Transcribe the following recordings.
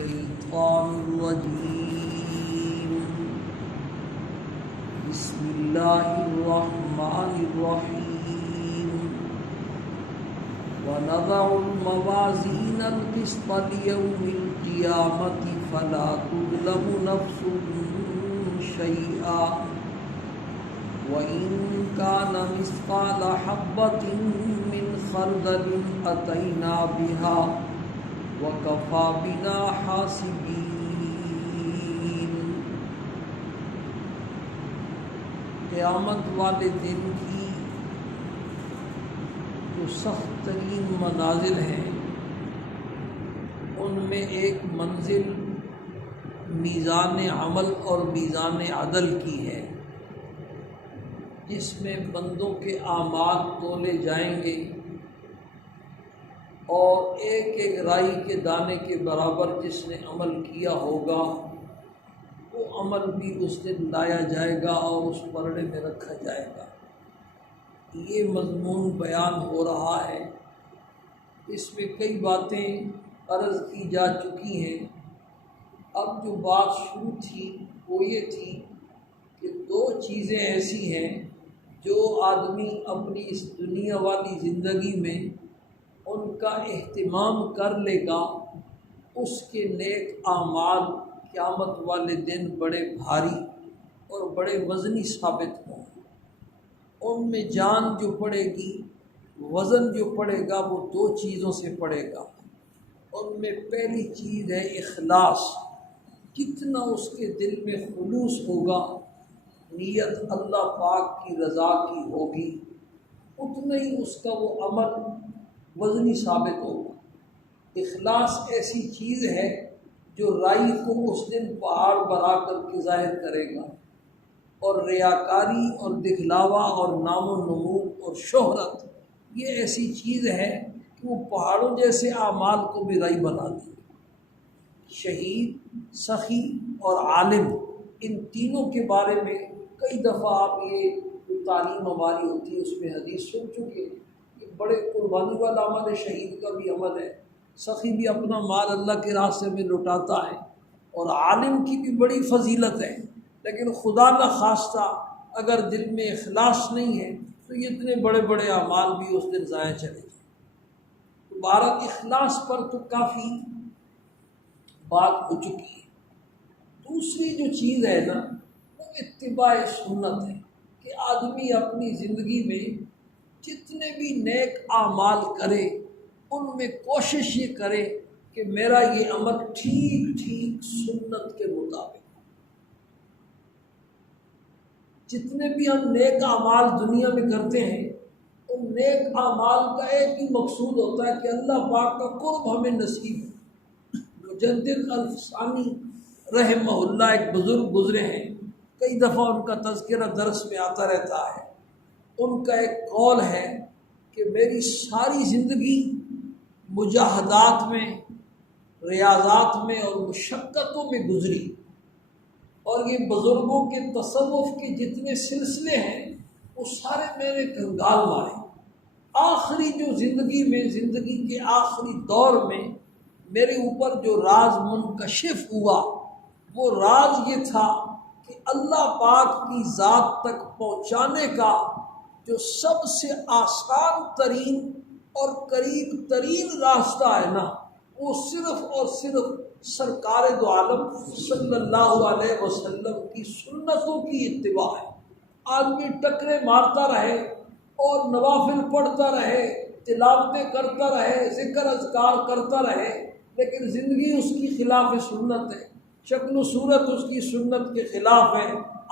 الشيطان الرجيم بسم الله الرحمن الرحيم ونضع الموازين القسط ليوم القيامة فلا تظلم نفس شيئا وإن كان مثقال حبة من خردل أتينا بها وَكَفَى بِنَا حَاسِبِينَ۔ قیامت والے دن کی جو سخت ترین منازل ہیں ان میں ایک منزل میزان عمل اور میزان عدل کی ہے، جس میں بندوں کے اعمال تولے جائیں گے اور ایک ایک رائی کے دانے کے برابر جس نے عمل کیا ہوگا وہ عمل بھی اس دن لایا جائے گا اور اس پرڑے میں رکھا جائے گا۔ یہ مضمون بیان ہو رہا ہے، اس میں کئی باتیں عرض کی جا چکی ہیں۔ اب جو بات شروع تھی وہ یہ تھی کہ دو چیزیں ایسی ہیں جو آدمی اپنی اس دنیا والی زندگی میں ان کا اہتمام کر لے گا، اس کے نیک اعمال قیامت والے دن بڑے بھاری اور بڑے وزنی ثابت ہوں۔ ان میں جان جو پڑے گی، وزن جو پڑے گا وہ دو چیزوں سے پڑے گا۔ ان میں پہلی چیز ہے اخلاص، کتنا اس کے دل میں خلوص ہوگا، نیت اللہ پاک کی رضا کی ہوگی، اتنا ہی اس کا وہ عمل وزنی ثابت ہوگا۔ اخلاص ایسی چیز ہے جو رائی کو اس دن پہاڑ بنا کر کے ظاہر کرے گا، اور ریاکاری اور دکھلاوا اور نام و نمود اور شہرت یہ ایسی چیز ہے کہ وہ پہاڑوں جیسے اعمال کو بھی رائی بنا دے گی۔ شہید، سخی اور عالم، ان تینوں کے بارے میں کئی دفعہ آپ یہ تعلیم ہماری ہوتی ہے اس میں حدیث سن چکے ہیں۔ بڑے قربانی والا عمل ہے، شہید کا بھی عمل ہے، سخی بھی اپنا مال اللہ کے راستے میں لٹاتا ہے، اور عالم کی بھی بڑی فضیلت ہے، لیکن خدا نہ خواستہ اگر دل میں اخلاص نہیں ہے تو یہ اتنے بڑے بڑے اعمال بھی اس دن ضائع چلے جائیں۔ بہرحال اخلاص پر تو کافی بات ہو چکی ہے۔ دوسری جو چیز ہے نا وہ اتباع سنت ہے، کہ آدمی اپنی زندگی میں جتنے بھی نیک اعمال کرے ان میں کوشش یہ کرے کہ میرا یہ عمل ٹھیک سنت کے مطابق۔ جتنے بھی ہم نیک اعمال دنیا میں کرتے ہیں ان نیک اعمال کا ایک ہی مقصود ہوتا ہے کہ اللہ پاک کا قرب ہمیں نصیب ہو۔ مجدد الفسانی رحمہ اللہ ایک بزرگ گزرے ہیں، کئی دفعہ ان کا تذکرہ درس میں آتا رہتا ہے۔ ان کا ایک قول ہے کہ میری ساری زندگی مجاہدات میں، ریاضات میں اور مشقتوں میں گزری، اور یہ بزرگوں کے تصوف کے جتنے سلسلے ہیں وہ سارے میں نے کنگال مارے۔ آخری جو زندگی کے آخری دور میں میرے اوپر جو راز منکشف ہوا وہ راز یہ تھا کہ اللہ پاک کی ذات تک پہنچانے کا جو سب سے آسان ترین اور قریب ترین راستہ ہے نا وہ صرف اور صرف سرکار دو عالم صلی اللہ علیہ وسلم کی سنتوں کی اتباع ہے۔ آدمی ٹکرے مارتا رہے اور نوافل پڑھتا رہے، تلاوتیں کرتا رہے، ذکر اذکار کرتا رہے، لیکن زندگی اس کی خلاف سنت ہے، شکل و صورت اس کی سنت کے خلاف ہے،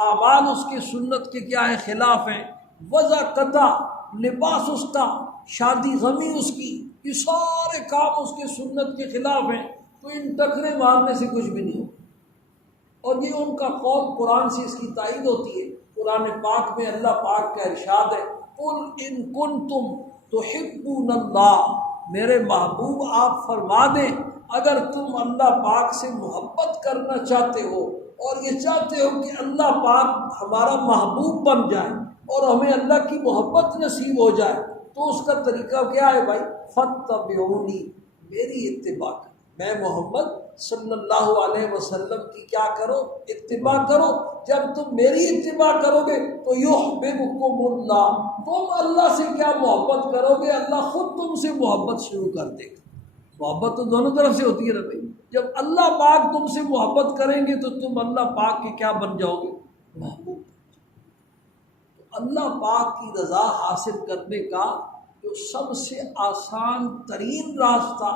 اعمال اس کے سنت کے کیا ہے خلاف ہیں، وضع قطع، لباس اس کا، شادی غمی اس کی، یہ سارے کام اس کے سنت کے خلاف ہیں، تو ان ٹکرے مارنے سے کچھ بھی نہیں ہو۔ اور یہ ان کا قول قرآن سے اس کی تائید ہوتی ہے۔ قرآن پاک میں اللہ پاک کا ارشاد ہے، قل ان کنتم تحبون اللہ، میرے محبوب آپ فرما دیں اگر تم اللہ پاک سے محبت کرنا چاہتے ہو اور یہ چاہتے ہو کہ اللہ پاک ہمارا محبوب بن جائے اور ہمیں اللہ کی محبت نصیب ہو جائے، تو اس کا طریقہ کیا ہے بھائی؟ فاتبعونی، میری اتباع کرو۔ میں محمد صلی اللہ علیہ وسلم کی کیا کرو؟ اتباع کرو۔ جب تم میری اتباع کرو گے تو یحببکم اللہ، تم اللہ سے کیا محبت کرو گے، اللہ خود تم سے محبت شروع کر دے گا۔ محبت تو دونوں طرف سے ہوتی ہے نا بھائی، جب اللہ پاک تم سے محبت کریں گے تو تم اللہ پاک کے کیا بن جاؤ گے؟ محبوب۔ اللہ پاک کی رضا حاصل کرنے کا جو سب سے آسان ترین راستہ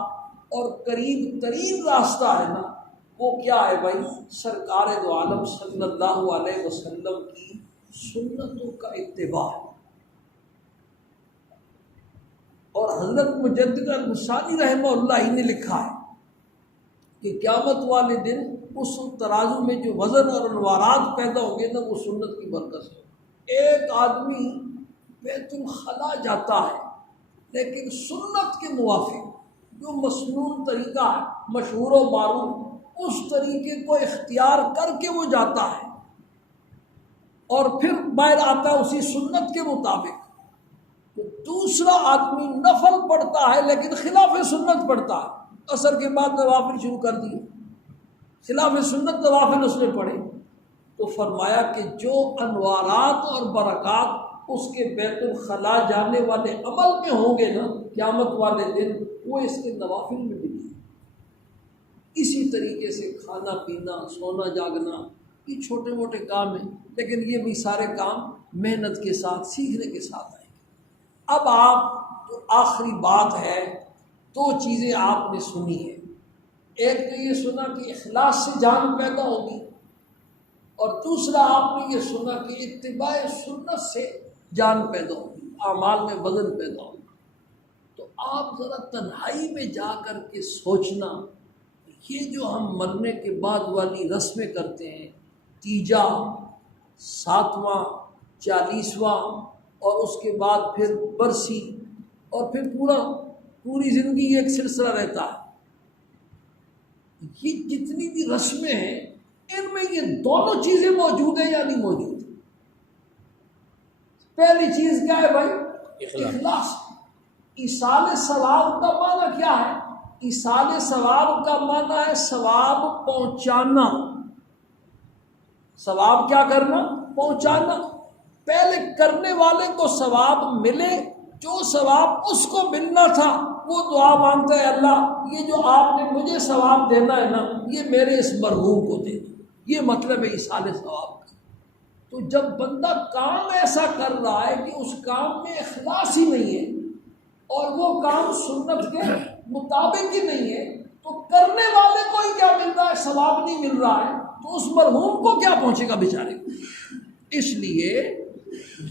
اور قریب ترین راستہ ہے نا، وہ کیا ہے بھائی؟ سرکار دو عالم صلی اللہ علیہ وسلم کی سنتوں کا اتباع۔ اور حضرت مجدد البستانی رحمہ اللہ ہی نے لکھا ہے کہ قیامت والے دن اس ترازو میں جو وزن اور انوارات پیدا ہوں گے نا، وہ سنت کی برکت سے۔ ایک آدمی بیت الخلا جاتا ہے لیکن سنت کے موافق جو مسنون طریقہ ہے، مشہور و معروف، اس طریقے کو اختیار کر کے وہ جاتا ہے اور پھر باہر آتا ہے اسی سنت کے مطابق۔ تو دوسرا آدمی نفل پڑھتا ہے لیکن خلاف سنت پڑھتا ہے، عصر کے بعد نوافل شروع کر دیے، خلاف سنت نوافل اس نے پڑھے۔ تو فرمایا کہ جو انوارات اور برکات اس کے بیت الخلا جانے والے عمل میں ہوں گے نا قیامت والے دن، وہ اس کے نوافل میں بھی نہیں۔ اسی طریقے سے کھانا پینا، سونا جاگنا، یہ چھوٹے موٹے کام ہیں، لیکن یہ بھی سارے کام محنت کے ساتھ، سیکھنے کے ساتھ آئیں گے۔ اب آپ جو آخری بات ہے، دو چیزیں آپ نے سنی ہیں۔ ایک تو یہ سنا کہ اخلاص سے جان پیدا ہوگی، اور دوسرا آپ نے یہ سنا کہ اتباع سنت سے جان پیدا ہوگی، اعمال میں وزن پیدا ہوگا۔ تو آپ ذرا تنہائی میں جا کر کے سوچنا، یہ جو ہم مرنے کے بعد والی رسمیں کرتے ہیں، تیجا، 7واں، 40واں، اور اس کے بعد پھر برسی، اور پھر پوری زندگی ایک سلسلہ رہتا ہے۔ یہ جتنی بھی رسمیں ہیں ان میں یہ دونوں چیزیں موجود ہیں یا نہیں موجود؟ پہلی چیز کیا ہے بھائی؟ اخلاص۔ ایصال ثواب کا معنی کیا ہے؟ ایصال ثواب کا معنی ہے ثواب پہنچانا۔ ثواب کیا کرنا؟ پہنچانا۔ پہلے کرنے والے کو ثواب ملے، جو ثواب اس کو ملنا تھا وہ دعا مانگتا ہے، اللہ یہ جو آپ نے مجھے ثواب دینا ہے نا، یہ میرے اس مرحوم کو دے دو۔ یہ مطلب ہے ایصال ثواب کا۔ تو جب بندہ کام ایسا کر رہا ہے کہ اس کام میں اخلاص ہی نہیں ہے اور وہ کام سنت کے مطابق ہی نہیں ہے، تو کرنے والے کو ہی کیا مل رہا ہے؟ ثواب نہیں مل رہا ہے، تو اس مرحوم کو کیا پہنچے گا بیچارے کو؟ اس لیے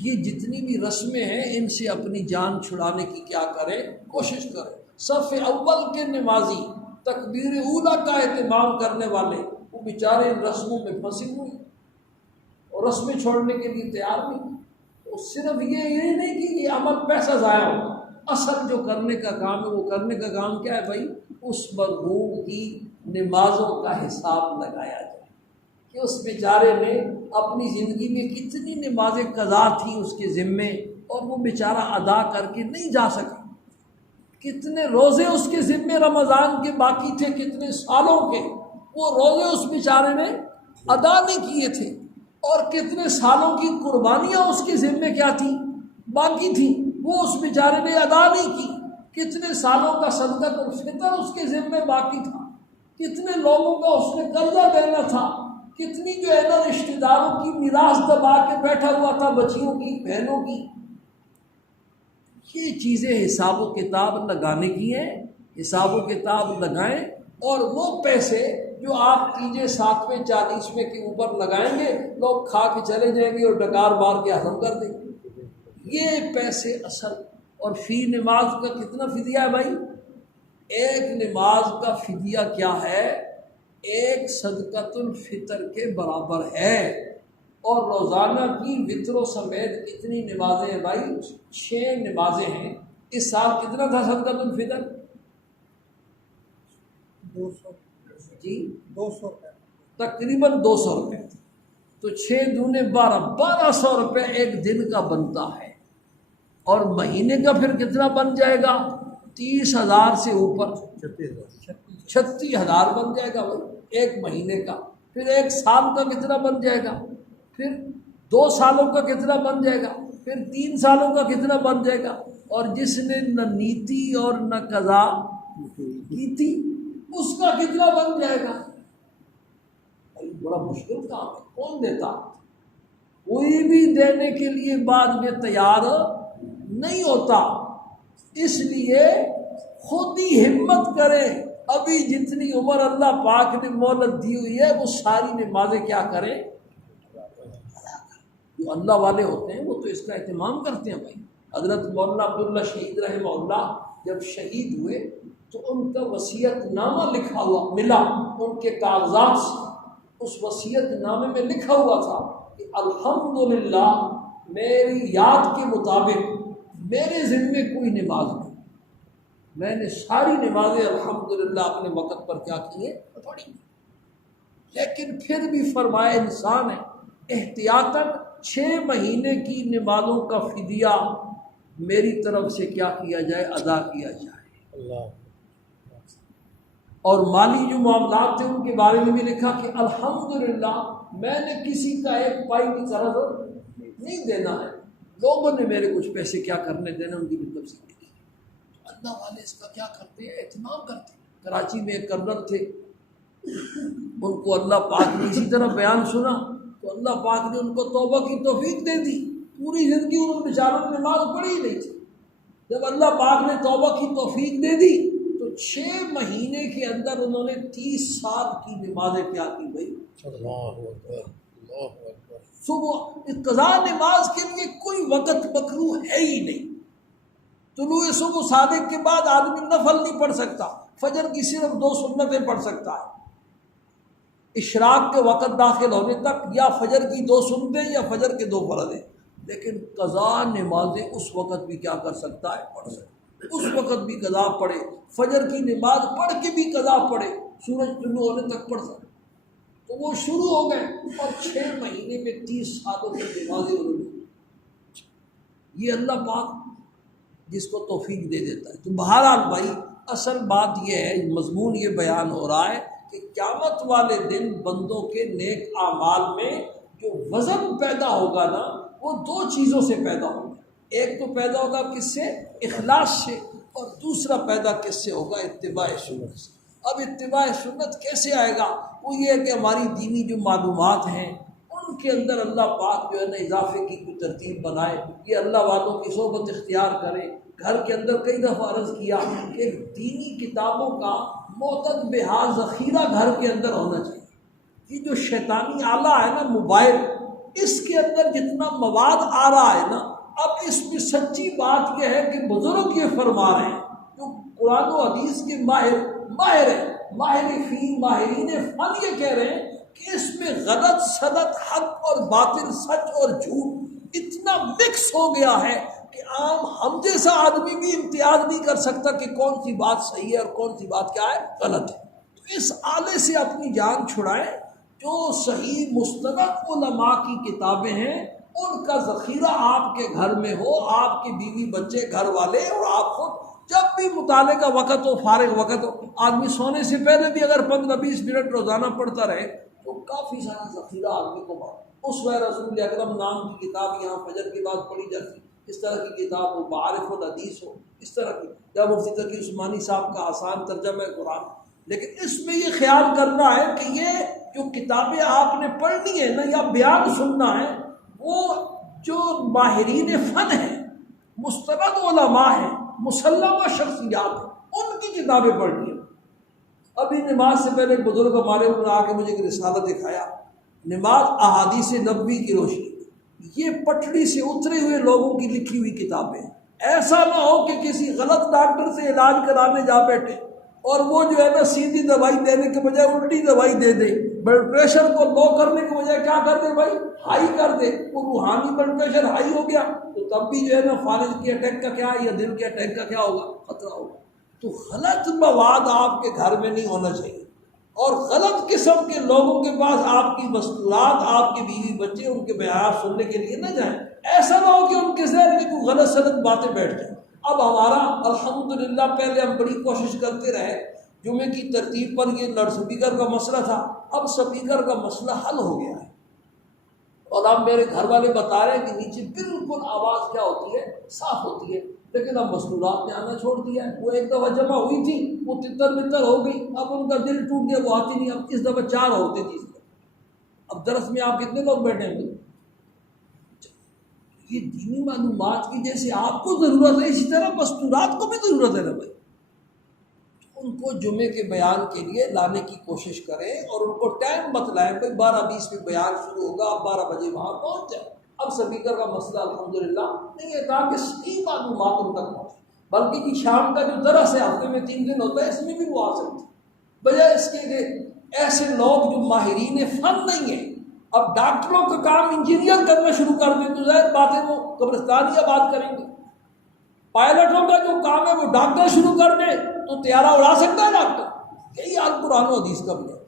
یہ جتنی بھی رسمیں ہیں ان سے اپنی جان چھڑانے کی کیا کریں؟ کوشش کریں۔ صف اول کے نمازی، تکبیر اولیٰ کا اہتمام کرنے والے، وہ بیچارے ان رسموں میں پھنسے ہوئے اور رسمیں چھوڑنے کے لیے تیار نہیں۔ تو صرف یہ نہیں کہ یہ عمل پیسہ ضائع ہو، اصل جو کرنے کا کام ہے وہ کرنے کا کام کیا ہے بھائی؟ اس مرحوم کی نمازوں کا حساب لگایا جائے کہ اس بیچارے نے اپنی زندگی میں کتنی نمازیں قضا تھیں اس کے ذمے اور وہ بیچارہ ادا کر کے نہیں جا سکا، کتنے روزے اس کے ذمے رمضان کے باقی تھے، کتنے سالوں کے وہ روزے اس بیچارے نے ادا نہیں کیے تھے، اور کتنے سالوں کی قربانیاں اس کے ذمے کیا تھیں؟ باقی تھیں، وہ اس بیچارے نے ادا نہیں کی۔ کتنے سالوں کا صدقۃ الفطر اس کے ذمے باقی تھا، کتنے لوگوں کا اس نے قرضہ دینا تھا، کتنی جو ہے نا رشتہ داروں کی میراث دبا کے بیٹھا ہوا تھا، بچیوں کی، بہنوں کی۔ یہ چیزیں حساب و کتاب لگانے کی ہیں، حساب و کتاب لگائیں، اور وہ پیسے جو آپ تیجے 7ویں 40ویں کے اوپر لگائیں گے، لوگ کھا کے چلے جائیں گے اور ڈکار مار کے ہضم کر دیں گے۔ یہ پیسے اصل، اور فی نماز کا کتنا فدیہ ہے بھائی؟ ایک نماز کا فدیہ کیا ہے؟ ایک صدقۃ الفطر کے برابر ہے۔ اور روزانہ کی وطر و سمیت کتنی نمازیں ہیں بھائی؟ 6 نمازیں ہیں۔ اس سال کتنا تھا صدقۃ الفطر؟ 200 جی 200 تقریباً 200 روپے۔ تو 6 دونے 1200 روپے ایک دن کا بنتا ہے، اور مہینے کا پھر کتنا بن جائے گا؟ 30,000 سے اوپر، 36,000 بن جائے گا بھائی ایک مہینے کا، پھر ایک سال کا کتنا بن جائے گا، پھر 2 سالوں کا کتنا بن جائے گا، پھر 3 سالوں کا کتنا بن جائے گا، اور جس نے نہ نیتی اور نہ قضا کی تھی اس کا کتنا بن جائے گا۔ بڑا مشکل کام ہے، کون دیتا؟ کوئی بھی دینے کے لیے بعد میں تیار نہیں ہوتا، اس لیے خود ہی ہمت کریں۔ ابھی جتنی عمر اللہ پاک نے مہلت دی ہوئی ہے وہ ساری نمازیں کیا کریں؟ جو اللہ والے ہوتے ہیں وہ تو اس کا اہتمام کرتے ہیں بھائی۔ حضرت مولانا عبداللہ شہید رحمہ اللہ جب شہید ہوئے تو ان کا وصیت نامہ لکھا ہوا ملا ان کے کاغذات سے۔ اس وصیت نامے میں لکھا ہوا تھا کہ الحمدللہ میری یاد کے مطابق میرے ذمے کوئی نماز نہیں، میں نے ساری نمازیں الحمدللہ اپنے وقت پر کیا کی ہیں؟ پڑھی۔ لیکن پھر بھی فرمایا انسان ہے احتیاطاً 6 مہینے کی نمازوں کا فدیہ میری طرف سے کیا کیا جائے؟ ادا کیا جائے۔ اللہ۔ اور مالی جو معاملات تھے ان کے بارے میں بھی لکھا کہ الحمدللہ میں نے کسی کا ایک پائی کی طرح نہیں دینا ہے، لوگوں نے میرے کچھ پیسے کیا کرنے دینا، ان کی بھی تفصیل لکھی۔ اللہ والے اس کا کیا کرتے ہیں؟ اہتمام کرتے ہیں۔ کراچی میں ایک کرنل تھے، ان کو اللہ پاک نے اسی طرح بیان سنا تو اللہ پاک نے ان کو توبہ کی توفیق دے دی۔ پوری زندگی انہوں نے بیچاروں نے نماز پڑھی ہی نہیں تھی۔ جب اللہ پاک نے توبہ کی توفیق دے دی تو 6 مہینے کے اندر انہوں نے 30 سال کی نمازیں کیا کی بھائی؟ اللہ اکبر، اللہ اکبر۔ صبح قضا نماز کے لیے کوئی وقت مکروہ ہے ہی نہیں۔ طلوع صبح صادق کے بعد آدمی نفل نہیں پڑھ سکتا، فجر کی صرف 2 سنتیں پڑھ سکتا ہے۔ اشراق کے وقت داخل ہونے تک یا فجر کی 2 سنتیں یا فجر کے 2 فرضیں، لیکن قضا نمازیں اس وقت بھی کیا کر سکتا ہے؟ پڑھ سکتا ہے۔ اس وقت بھی قضا پڑھے، فجر کی نماز پڑھ کے بھی قضا پڑھے، سورج طلوع ہونے تک پڑھ سکتا۔ تو وہ شروع ہو گئے اور 6 مہینے میں 30 سالوں کی نمازیں انہوں نے۔ یہ اللہ پاک جس کو توفیق دے دیتا ہے۔ تو بہرحال بھائی اصل بات یہ ہے، مضمون یہ بیان ہو رہا ہے کہ قیامت والے دن بندوں کے نیک اعمال میں جو وزن پیدا ہوگا نا وہ 2 چیزوں سے پیدا ہوگا۔ ایک تو پیدا ہوگا کس سے؟ اخلاص سے، اور دوسرا پیدا کس سے ہوگا؟ اتباع سنت سے۔ اب اتباع سنت کیسے آئے گا؟ وہ یہ ہے کہ ہماری دینی جو معلومات ہیں ان کے اندر اللہ پاک جو ہے نا اضافے کی کوئی ترتیب بنائے، یہ اللہ والوں کی صحبت اختیار کرے۔ گھر کے اندر کئی دفعہ عرض کیا کہ دینی کتابوں کا معتد بہا ذخیرہ گھر کے اندر ہونا چاہیے۔ یہ جو شیطانی آلہ ہے نا موبائل، اس کے اندر جتنا مواد آ رہا ہے نا، اب اس میں سچی بات یہ ہے کہ بزرگ یہ فرما رہے ہیں جو قرآن و حدیث کے ماہر ہیں، ماہرین فن یہ کہہ رہے ہیں کہ اس میں غلط سلط، حق اور باطل، سچ اور جھوٹ اتنا مکس ہو گیا ہے کہ عام ہم جیسا آدمی بھی امتیاز نہیں کر سکتا کہ کون سی بات صحیح ہے اور کون سی بات کیا ہے؟ غلط ہے۔ تو اس آلے سے اپنی جان چھڑائیں۔ جو صحیح مستند علماء کی کتابیں ہیں ان کا ذخیرہ آپ کے گھر میں ہو، آپ کے بیوی بچے گھر والے اور آپ خود جب بھی مطالعے کا وقت ہو، فارغ وقت ہو، آدمی سونے سے پہلے بھی اگر 15-20 منٹ روزانہ پڑھتا رہے تو کافی سارا ذخیرہ آدمی کو اسوہ رسول اکرم نام کی کتاب یہاں فجر کے بعد پڑھی جاتی، اس طرح کی کتاب ہو، معارف الحدیث ہو، اس طرح کی، یا مفتی تقی عثمانی صاحب کا آسان ترجمہ قرآن۔ لیکن اس میں یہ خیال کرنا ہے کہ یہ جو کتابیں آپ نے پڑھنی ہے نا یا بیان سننا ہے، وہ جو ماہرین فن ہیں، مستند علماء ہیں، مسلمہ شخصیات ہیں، ان کی کتابیں پڑھنی ہیں۔ ابھی نماز سے پہلے ایک بزرگ ہمارے انہوں نے آ کے مجھے ایک رسالہ دکھایا، نماز احادیث نبوی کی روشنی۔ یہ پٹڑی سے اترے ہوئے لوگوں کی لکھی ہوئی کتابیں، ایسا نہ ہو کہ کسی غلط ڈاکٹر سے علاج کرانے جا بیٹھے اور وہ جو ہے نا سیدھی دوائی دینے کے بجائے الٹی دوائی دے دے، بلڈ پریشر کو لو کرنے کے بجائے کیا کر دے بھائی؟ ہائی کر دے۔ وہ روحانی بلڈ پریشر ہائی ہو گیا تو تب بھی جو ہے نا فالج کے اٹیک کا کیا یا دل کے اٹیک کا کیا ہوگا؟ خطرہ ہوگا۔ تو غلط مواد آپ کے گھر میں نہیں ہونا چاہیے، اور غلط قسم کے لوگوں کے پاس آپ کی مستورات، آپ کے بیوی بچے ان کے بیانات سننے کے لیے نہ جائیں۔ ایسا نہ ہو کہ ان کے ذہن میں کوئی غلط سلط باتیں بیٹھ جائیں۔ اب ہمارا الحمدللہ پہلے ہم بڑی کوشش کرتے رہے جمعے کی ترتیب پر یہ لاؤڈ اسپیکر کا مسئلہ تھا، اب اسپیکر کا مسئلہ حل ہو گیا ہے، اور اب میرے گھر والے بتا رہے ہیں کہ نیچے بالکل آواز کیا ہوتی ہے، صاف ہوتی ہے، لیکن اب مستورات نے آنا چھوڑ دیا ہے۔ وہ ایک دفعہ جمع ہوئی تھی، وہ تتر بتر ہو گئی، اب ان کا دل ٹوٹ گیا، وہ آتی نہیں، اب اس دفعہ 4 ہوتے تھے۔ اب درس میں آپ کتنے لوگ بیٹھیں گے؟ یہ دینی معلومات کی جیسے آپ کو ضرورت ہے، اسی طرح مستورات کو بھی ضرورت ہے نا بھائی، ان کو جمعے کے بیان کے لیے لانے کی کوشش کریں، اور ان کو ٹائم بتلائیں، کوئی 12:20 میں بیان شروع ہوگا، آپ 12 بجے وہاں پہنچ جائیں۔ اب اسپیکر کا مسئلہ الحمدللہ نہیں ہے، تاکہ صحیح معلومات ان تک پہنچے، بلکہ کہ شام کا جو درس ہے ہفتے میں 3 دن ہوتا ہے، اس میں بھی وہ آ سکتے، بجائے اس کے کہ ایسے لوگ جو ماہرین فن نہیں ہیں، اب ڈاکٹروں کا کام انجینئر کرنا شروع کر دیں تو ظاہر بات ہے وہ قبرستان ہی آباد کریں گے، پائلٹوں کا جو کام ہے وہ ڈاکٹر شروع کر دیں تو طیارہ اڑا سکتا ہے ڈاکٹر؟ یہی حال قرآن و حدیث کا بھی ہے۔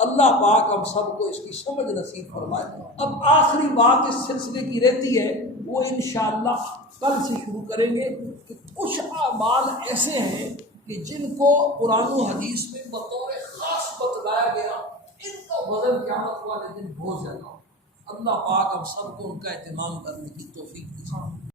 اللہ پاک ہم سب کو اس کی سمجھ نصیب فرمائے۔ اب آخری بات اس سلسلے کی رہتی ہے، وہ انشاءاللہ کل سے شروع کریں گے، کہ کچھ اعمال ایسے ہیں کہ جن کو قرآن و حدیث میں بطور خاص بتلایا گیا، ان کا وزن قیامت والے دن بہت زیادہ ہو۔ اللہ پاک ہم سب کو ان کا اہتمام کرنے کی توفیق دے۔